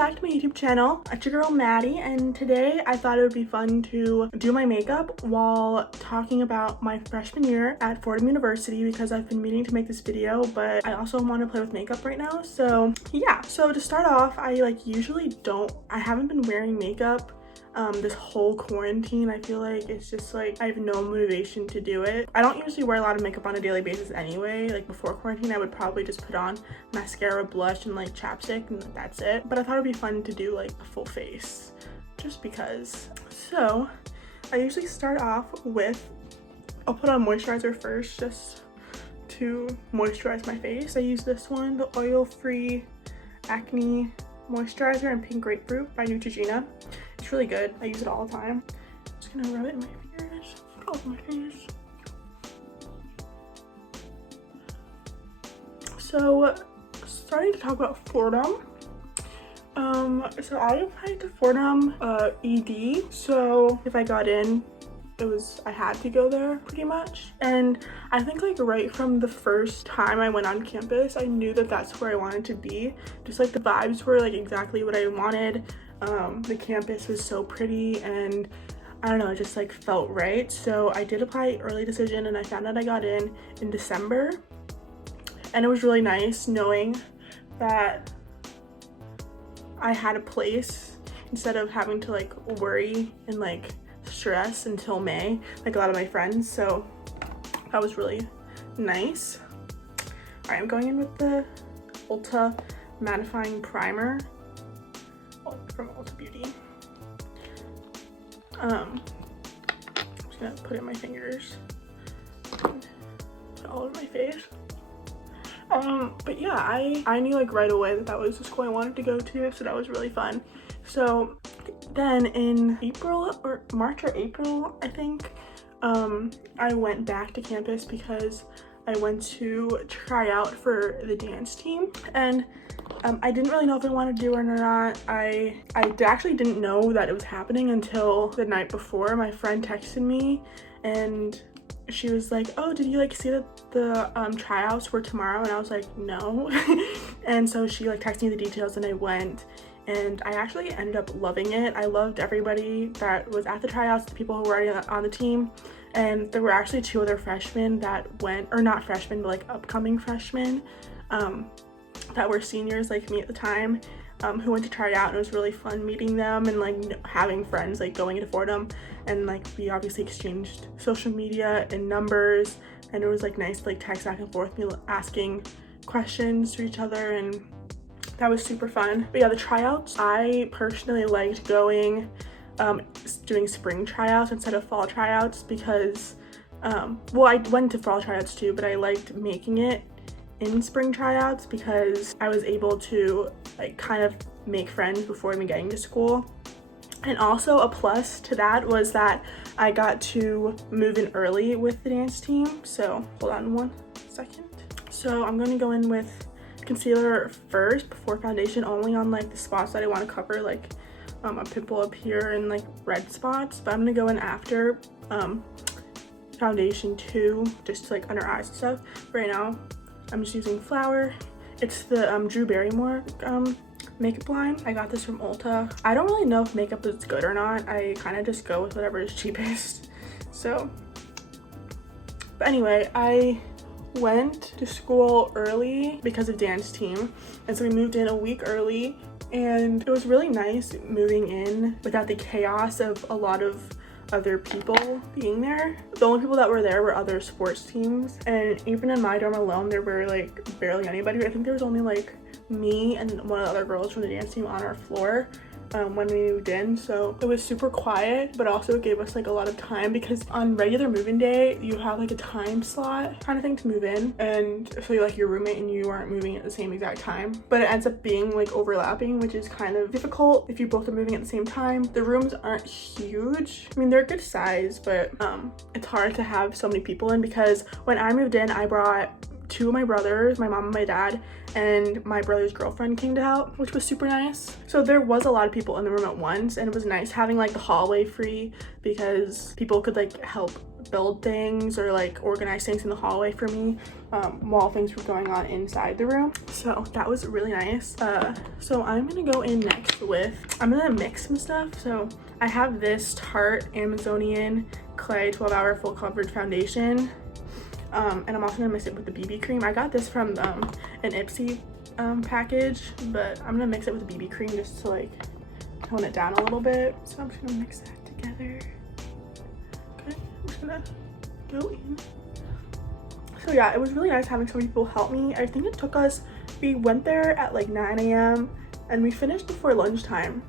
back to my YouTube channel. It's your girl Maddie, and today I thought it would be fun to do my makeup while talking about my freshman year at Fordham University because I've been meaning to make this video, but I also want to play with makeup right now. So yeah, so to start off, I haven't been wearing makeup this whole quarantine. I feel like it's just like I have no motivation to do it. I don't usually wear a lot of makeup on a daily basis anyway. Like before quarantine, I would probably just put on mascara, blush, and like chapstick, and that's it. But I thought it'd be fun to do like a full face just because. So I usually start off with, I'll put on moisturizer first just to moisturize my face. I use this one, the oil-free acne moisturizer in pink grapefruit by Neutrogena. It's really good. I use it all the time. Just gonna rub it in my fingers, all over my face. So, starting to talk about Fordham. So I applied to Fordham ED. So if I got in, I had to go there pretty much. And I think like right from the first time I went on campus, I knew that that's where I wanted to be. Just like the vibes were like exactly what I wanted. The campus was so pretty, and I don't know, it just like felt right. So I did apply early decision, and I found out I got in December, and it was really nice knowing that I had a place instead of having to like worry and like stress until May like a lot of my friends. So that was really nice. All right, I'm going in with the Ulta mattifying primer from Ulta Beauty. I'm just gonna put it in my fingers and put it all over my face. But yeah, I knew like right away that was the school I wanted to go to, so that was really fun. So then in March or April, I think, I went back to campus because I went to try out for the dance team, and I didn't really know if I wanted to do it or not. I actually didn't know that it was happening until the night before. My friend texted me and she was like, oh, did you like see that the tryouts were tomorrow? And I was like, no. And so she like texted me the details, and I went, and I actually ended up loving it. I loved everybody that was at the tryouts, the people who were already on the team. And there were actually 2 other freshmen that went, or not freshmen, but like upcoming freshmen that were seniors like me at the time, who went to try out, and it was really fun meeting them and like having friends like going into Fordham. And like we obviously exchanged social media and numbers, and it was like nice to like text back and forth, me asking questions to each other, and that was super fun. But yeah, the tryouts, I personally liked going doing spring tryouts instead of fall tryouts because well, I went to fall tryouts too, but I liked making it in spring tryouts because I was able to like kind of make friends before even getting to school. And also a plus to that was that I got to move in early with the dance team. So hold on one second. So I'm going to go in with concealer first before foundation, only on like the spots that I want to cover, like a pimple up here and like red spots. But I'm going to go in after foundation too, just to, like under eyes and stuff. Right now I'm just using Flower. It's the Drew Barrymore makeup line. I got this from Ulta. I don't really know if makeup is good or not. I kind of just go with whatever is cheapest. So, but anyway, I went to school early because of dance team, and so we moved in a week early, and it was really nice moving in without the chaos of a lot of other people being there. The only people that were there were other sports teams, and even in my dorm alone there were like barely anybody. I think there was only like me and one of the other girls from the dance team on our floor when we moved in. So it was super quiet, but also it gave us like a lot of time because on regular move-in day you have like a time slot kind of thing to move in, and so you're like your roommate and you aren't moving at the same exact time, but it ends up being like overlapping, which is kind of difficult if you both are moving at the same time. The rooms aren't huge. I mean, they're a good size, but it's hard to have so many people in because when I moved in, I brought 2 of my brothers, my mom and my dad, and my brother's girlfriend came to help, which was super nice. So there was a lot of people in the room at once, and it was nice having like the hallway free because people could like help build things or like organize things in the hallway for me while things were going on inside the room. So that was really nice. So I'm gonna go in next with, I'm gonna mix some stuff. So I have this Tarte Amazonian Clay 12-hour full coverage foundation. And I'm also gonna mix it with the BB cream. I got this from an Ipsy package, but I'm gonna mix it with the BB cream just to like tone it down a little bit. So I'm just gonna mix that together. Okay, I'm just gonna go in. So yeah, it was really nice having some people help me. I think it took us, we went there at like 9 a.m. and we finished before lunchtime.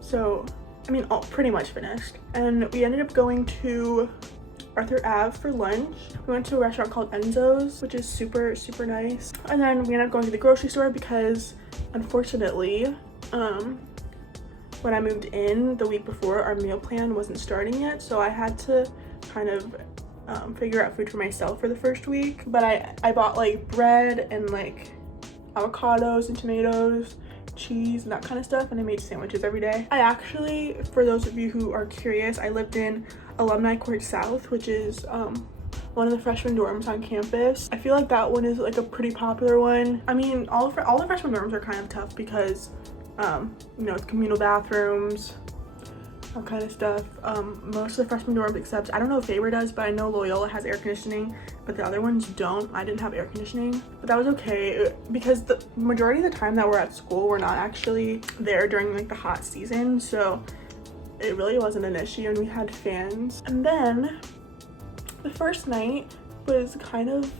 So, I mean, pretty much finished. And we ended up going to Arthur Ave for lunch. We went to a restaurant called Enzo's, which is super, super nice. And then we ended up going to the grocery store because, unfortunately, when I moved in the week before, our meal plan wasn't starting yet. So I had to kind of figure out food for myself for the first week. But I bought like bread and like avocados and tomatoes, cheese and that kind of stuff, and I made sandwiches every day. I actually, for those of you who are curious, I lived in Alumni Court South, which is one of the freshman dorms on campus. I feel like that one is like a pretty popular one. I mean, all the freshman dorms are kind of tough because you know, it's communal bathrooms, all kind of stuff. Most of the freshman dorms, except I don't know if Faber does, but I know Loyola has air conditioning, but the other ones don't. I didn't have air conditioning, but that was okay because the majority of the time that we're at school, we're not actually there during like the hot season, so it really wasn't an issue, and we had fans. And then the first night was kind of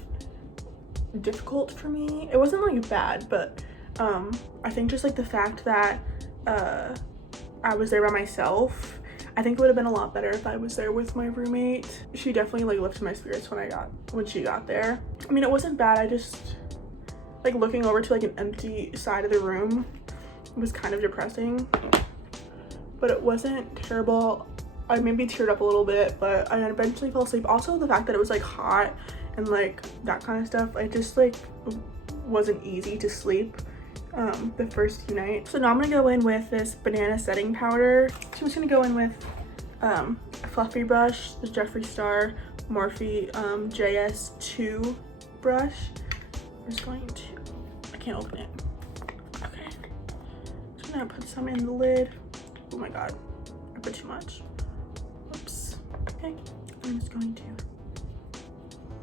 difficult for me. It wasn't like bad, but I think just like the fact that I was there by myself. I think it would have been a lot better if I was there with my roommate. She definitely like lifted my spirits when she got there. I mean, it wasn't bad. I just like looking over to like an empty side of the room was kind of depressing, but it wasn't terrible. I maybe teared up a little bit, but I eventually fell asleep. Also, the fact that it was like hot and like that kind of stuff, I just like wasn't easy to sleep the first few nights. So now I'm gonna go in with this banana setting powder. So I'm just gonna go in with a fluffy brush, the Jeffree Star Morphe JS2 brush. I'm just going to, I can't open it. Okay, just gonna put some in the lid. Oh my god, I put too much. Oops. Okay, I'm just going to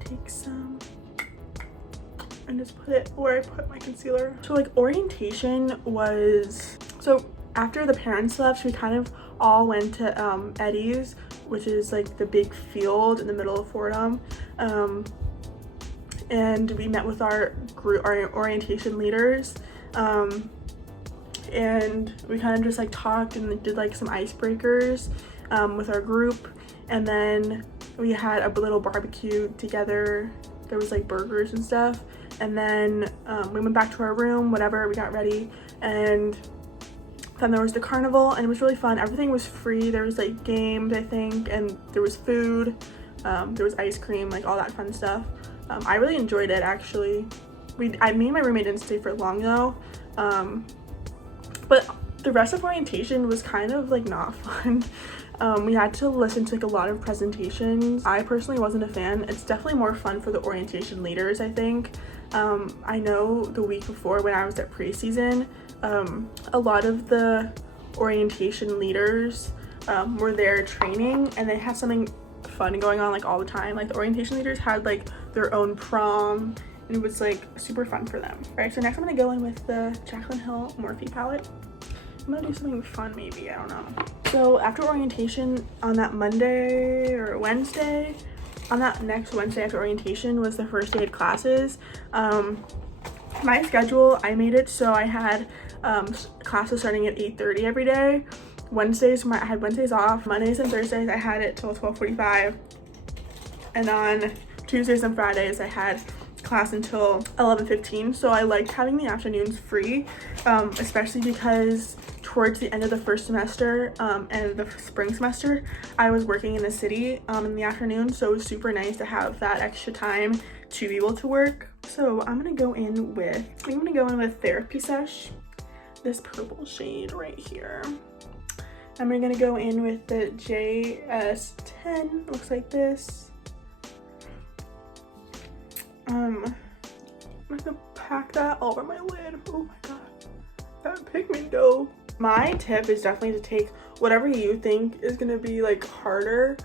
take some and just put it where I put my concealer. So like orientation was, so after the parents left, we kind of all went to Eddie's, which is like the big field in the middle of Fordham, and we met with our group, our orientation leaders, and we kind of just like talked and did like some icebreakers with our group, and then we had a little barbecue together. There was like burgers and stuff, and then we went back to our room, whatever, we got ready, and then there was the carnival, and it was really fun. Everything was free. There was like games, I think, and there was food, there was ice cream, like all that fun stuff. I really enjoyed it, actually. Me and my roommate didn't stay for long though, but the rest of orientation was kind of like not fun. We had to listen to like a lot of presentations. I personally wasn't a fan. It's definitely more fun for the orientation leaders, I think. I know the week before when I was at pre-season, a lot of the orientation leaders were there training, and they had something fun going on like all the time. Like the orientation leaders had like their own prom, and it was like super fun for them. All right, so next I'm gonna go in with the Jaclyn Hill Morphe palette. I'm gonna do something fun maybe, I don't know. So after orientation on that Monday or Wednesday, on that next Wednesday after orientation was the first day of classes. My schedule, I made it so I had classes starting at 8:30 every day. Wednesdays, I had Wednesdays off. Mondays and Thursdays, I had it till 12:45. And on Tuesdays and Fridays, I had class until 11:15. So I liked having the afternoons free, especially because towards the end of the first semester and the spring semester, I was working in the city in the afternoon. So it was super nice to have that extra time to be able to work. So I'm gonna go in with, Therapy Sesh, this purple shade right here. I'm gonna go in with the JS10. Looks like this. I'm gonna pack that all over my lid. Oh my god, that pigment though. My tip is definitely to take whatever you think is gonna be like harder.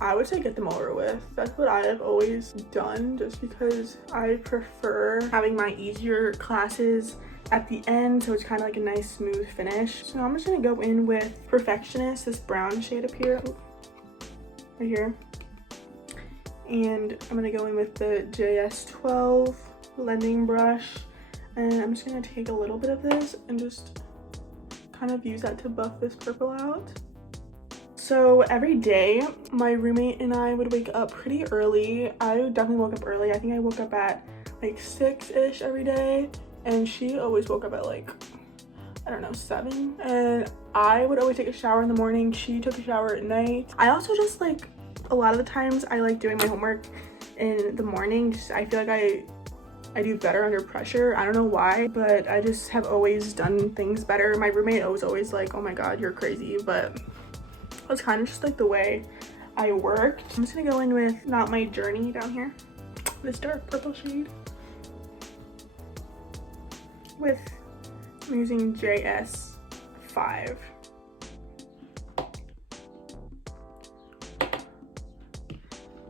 I would say get them over with. That's what I have always done, just because I prefer having my easier classes at the end, so it's kind of like a nice smooth finish. So I'm just gonna go in with Perfectionist, this brown shade up here, right here. And I'm gonna go in with the JS12 blending brush, and I'm just gonna take a little bit of this and just kind of use that to buff this purple out. So every day my roommate and I would wake up pretty early. I definitely woke up early. I think I woke up at like 6-ish every day, and she always woke up at like, I don't know, 7. And I would always take a shower in the morning. She took a shower at night. I also just like, a lot of the times I like doing my homework in the morning. I feel like I do better under pressure. I don't know why, but I just have always done things better. My roommate was always like, oh my god, you're crazy, but that's kind of just like the way I worked. I'm just gonna go in with Not My Journey down here, this dark purple shade. I'm using JS5.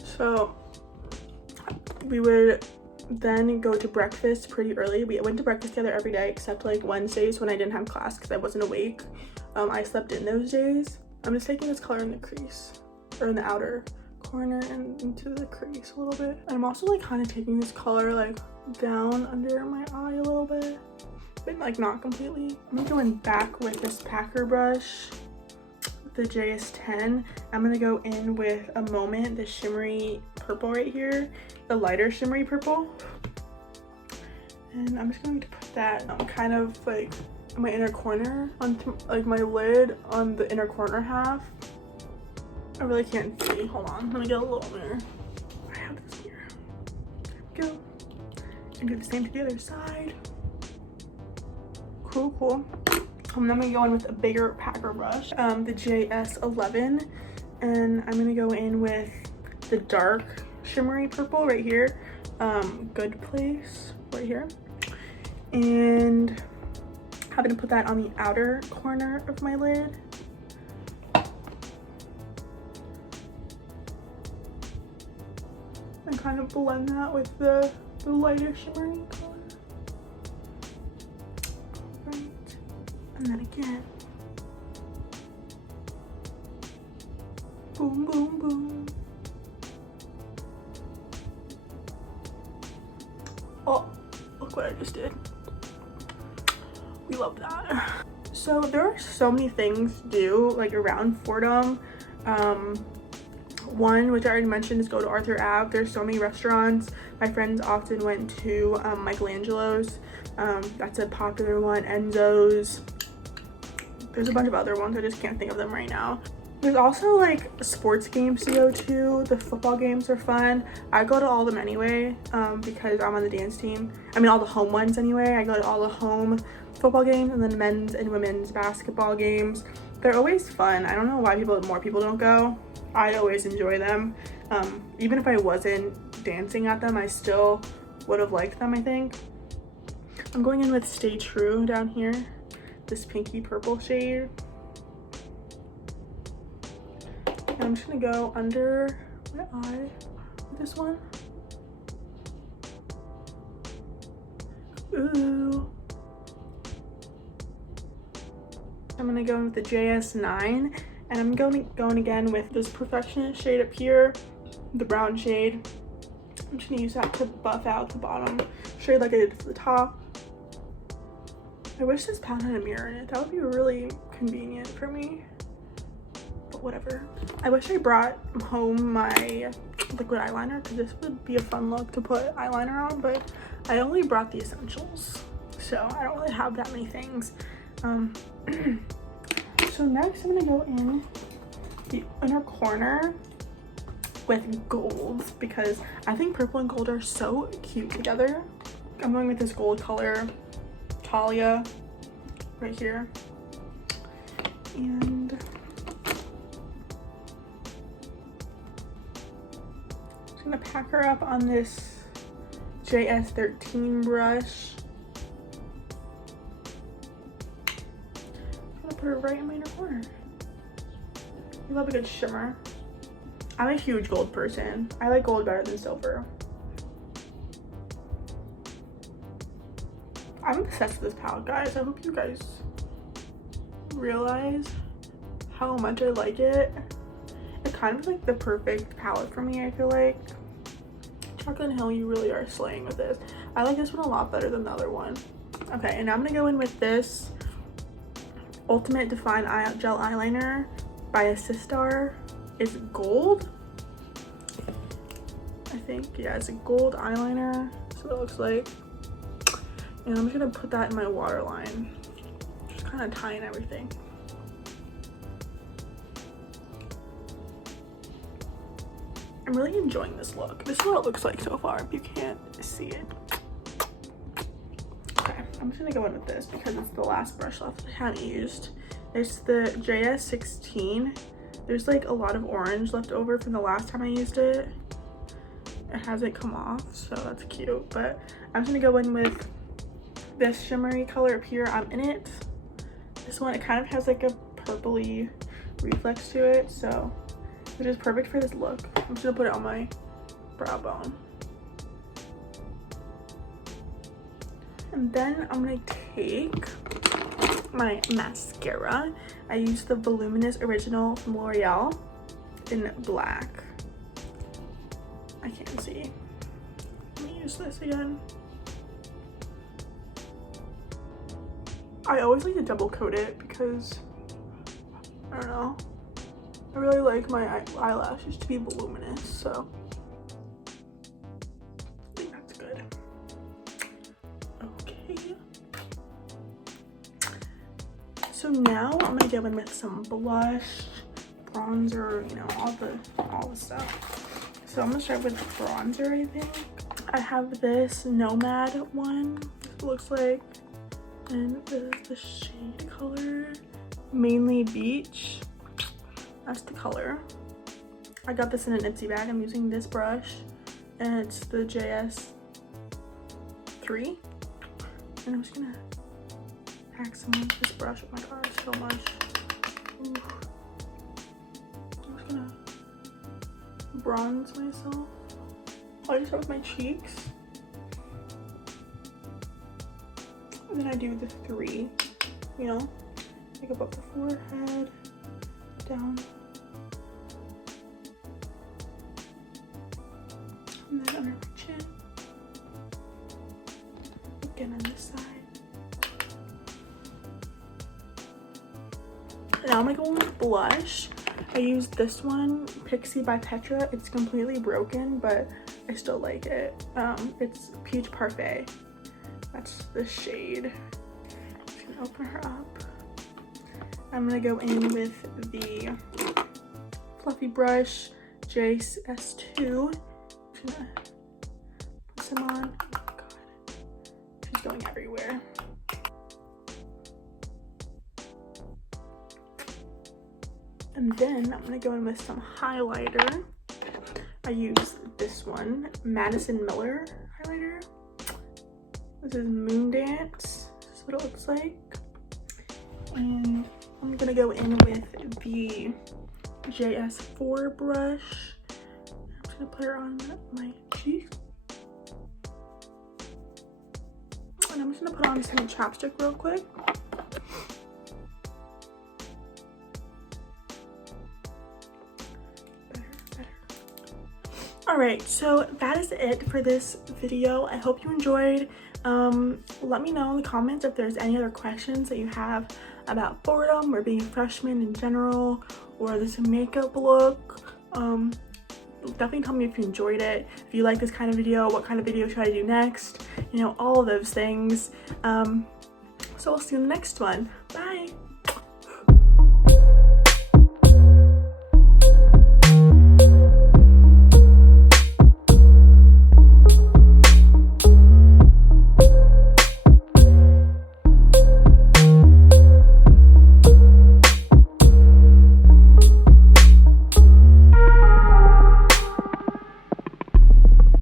So we would then go to breakfast pretty early. We went to breakfast together every day except like Wednesdays when I didn't have class because I wasn't awake. I slept in those days. I'm just taking this color in the crease, or in the outer corner and into the crease a little bit. I'm also like kind of taking this color like down under my eye a little bit, but like not completely. I'm going back with this packer brush, the JS10. I'm gonna go in with A Moment, the shimmery purple right here, the lighter shimmery purple. And I'm just going to put that kind of like my inner corner onto like my lid on the inner corner half. I really can't see. Hold on, let me get a little mirror. I have this mirror. There we go. And do the same to the other side. Cool. And then I'm gonna go in with a bigger packer brush, the JS11, and I'm gonna go in with the dark shimmery purple right here, Good Place right here, and I'm gonna put that on the outer corner of my lid. And kind of blend that with the lighter shimmery color. Right. And then again. Boom, boom, boom. Oh, look what I just did. We love that. So there are so many things to do like around Fordham. One, which I already mentioned, is go to Arthur Ave. There's so many restaurants. My friends often went to Michelangelo's. That's a popular one. Enzo's. There's a bunch of other ones. I just can't think of them right now. There's also like sports games to go to. The football games are fun. I go to all of them anyway because I'm on the dance team. I mean all the home ones anyway. I go to all the home football games and then men's and women's basketball games. They're always fun. I don't know why more people don't go. I always enjoy them. Even if I wasn't dancing at them, I still would have liked them, I think. I'm going in with Stay True down here, this pinky purple shade. And I'm just gonna go under my eye with this one. Ooh. I'm gonna go in with the JS9, and I'm going again with this Perfectionist shade up here, the brown shade. I'm just gonna use that to buff out the bottom shade like I did for the top. I wish this palette had a mirror in it. That would be really convenient for me, but whatever. I wish I brought home my liquid eyeliner because this would be a fun look to put eyeliner on, but I only brought the essentials, so I don't really have that many things. So next I'm gonna go in the inner corner with gold because I think purple and gold are so cute together. I'm going with this gold color, Talia, right here. And I'm just gonna pack her up on this JS13 brush. I'm gonna put her right in my inner corner. I love a good shimmer. I'm a huge gold person. I like gold better than silver. I'm obsessed with this palette, guys. I hope you guys realize how much I like it. It's kind of like the perfect palette for me, I feel like. Chocolate Hill, you really are slaying with this. I like this one a lot better than the other one. Okay, and I'm gonna go in with this Ultimate Define Gel Eyeliner by Assistar. Is gold, I think. Yeah, it's a gold eyeliner. So it looks like. And I'm just gonna put that in my waterline. Just kind of tying everything. I'm really enjoying this look. This is what it looks like so far, if you can't see it. Okay, I'm just gonna go in with this because it's the last brush left I haven't used. It's the JS16. There's like a lot of orange left over from the last time I used it. It hasn't come off, so that's cute. But I'm just gonna go in with this shimmery color up here. I'm in it. This one, it kind of has like a purpley reflex to it, so which is perfect for this look. I'm just gonna put it on my brow bone. And then I'm gonna take my mascara. I used the Voluminous Original from L'Oreal in black. I can't see. Let me use this again. I always like to double coat it because, I don't know, I really like my eyelashes to be voluminous, so I think that's good. Okay. So now I'm gonna go in with some blush, bronzer, you know, all the stuff. So I'm gonna start with bronzer, I think. I have this Nomad one, it looks like, and this is the shade color, Mainly Beach. That's the color. I got this in an Ipsy bag. I'm using this brush, and it's the JS3. And I'm just gonna pack some of this brush. Oh my god, so much. Ooh. I'm just gonna bronze myself. I'll just start with my cheeks. And then I do the 3, you know, like above the forehead, down, and then under my chin, again on this side. Now I'm gonna go with blush. I used this one, Pixie by Petra. It's completely broken, but I still like it. It's Peach Parfait. That's the shade. I'm just gonna open her up. I'm gonna go in with the fluffy brush, JS2. I'm just gonna put some on. Oh my god, she's going everywhere. And then I'm gonna go in with some highlighter. I use this one, Madison Miller highlighter. This is Moon Dance. This is what it looks like. And I'm gonna go in with the JS4 brush. I'm just gonna put her on my cheek. And I'm just gonna put on some chapstick real quick. Alright, so that is it for this video. I hope you enjoyed. Let me know in the comments if there's any other questions that you have about Fordham or being a freshman in general, or this makeup look. Definitely tell me if you enjoyed it, if you like this kind of video, what kind of video should I do next, you know, all of those things. So I'll see you in the next one. Bye!